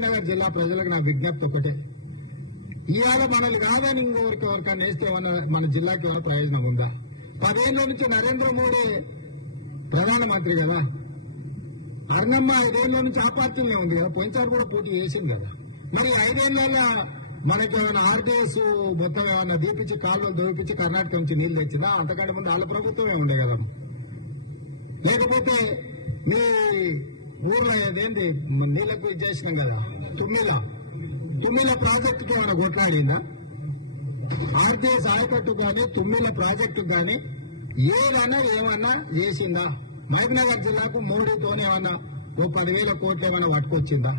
మహబూబ్నగర్ జిల్లా ప్రజలకు నా విజ్ఞప్తి ఒకటే, ఇవాళ మనల్ని కాదని ఎవరికైనా వేస్తే మన జిల్లాకి ఏమైనా ప్రయోజనం ఉందా? 10 ఏళ్ల నుంచి నరేంద్ర మోడీ ప్రధానమంత్రి కదా, అర్ణమ్మ 5 ఏళ్ల నుంచి ఆ పార్టీనే ఉంది కదా, పోయినసారి కూడా పోటీ చేసింది కదా. మరి 5 ఏళ్ల మనకి ఏమైనా ఆర్టీఎస్ మొత్తం ఏమన్నా దీపించి కాలువలు దోపించి కర్ణాటక నుంచి నీళ్లు తెచ్చిందా? అంతకంటే ముందు వాళ్ళ ప్రభుత్వమే ఉండే కదా. లేకపోతే మీ ఊర్లో ఏదేంది నీళ్లకు ఇది చేసినాం కదా, తుమ్మిల ప్రాజెక్టుకి ఏమైనా కొట్లాడిందా? ఆర్టీఎస్ ఆయకట్టు కానీ తుమ్మిల ప్రాజెక్టు కానీ ఏమన్నా చేసిందా? మహబూబ్నగర్ జిల్లాకు మోడీతోనే ఏమన్నా ఓ 10,000 కోట్లు ఏమైనా పట్టుకొచ్చిందా?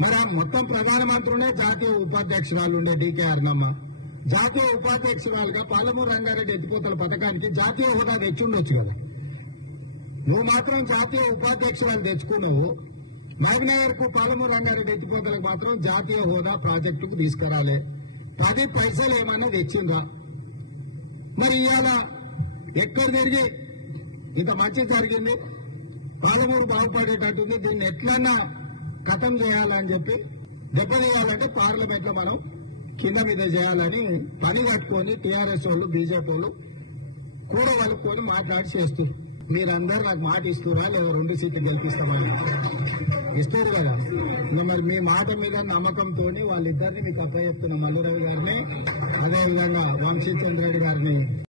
మరి ఆ మొత్తం ప్రధానమంత్రినే జాతీయ ఉపాధ్యక్షురాలు ఉండే డీకే అర్ణమ్మ జాతీయ ఉపాధ్యక్షురాలుగా పాలమూరు రంగారెడ్డి ఎత్తిపోతల పథకానికి జాతీయ హోదా తెచ్చుండొచ్చు కదా. నువ్వు మాత్రం జాతీయ ఉపాధ్యక్షురాలు తెచ్చుకున్నావు, మహబూబ్నగర్ కు పాలమూరు రంగారెడ్డి ఎత్తిపోతలకు మాత్రం జాతీయ హోదా ప్రాజెక్టుకు తీసుకురాలే. 10 పైసలు ఏమన్నా తెచ్చిందా? మరి ఇవాళ ఎక్కడ తిరిగి ఇంత మంచి జరిగింది, పాలమూరు బాగుపడేటట్టుంది, దీన్ని ఎట్లన్నా ఖతం చేయాలని చెప్పి దెబ్బతీయాలంటే పార్లమెంట్ లో మనం కింద మీద చేయాలని పని కట్టుకొని టీఆర్ఎస్ వాళ్ళు బీజేపీ వాళ్ళు కూడా కలుపుకొని మాట్లాడి చేస్తారు. మీరందరూ నాకు మాట ఇస్తురా లేదా 2 సీట్లు గెలిపిస్తామని ఇస్తారు కదా. మరి మీ మాట మీద నమ్మకంతో వాళ్ళిద్దరిని మీకు అప్పచెప్తున్న మల్లురవి గారిని, అదేవిధంగా వంశీచంద్ర రెడ్డి గారిని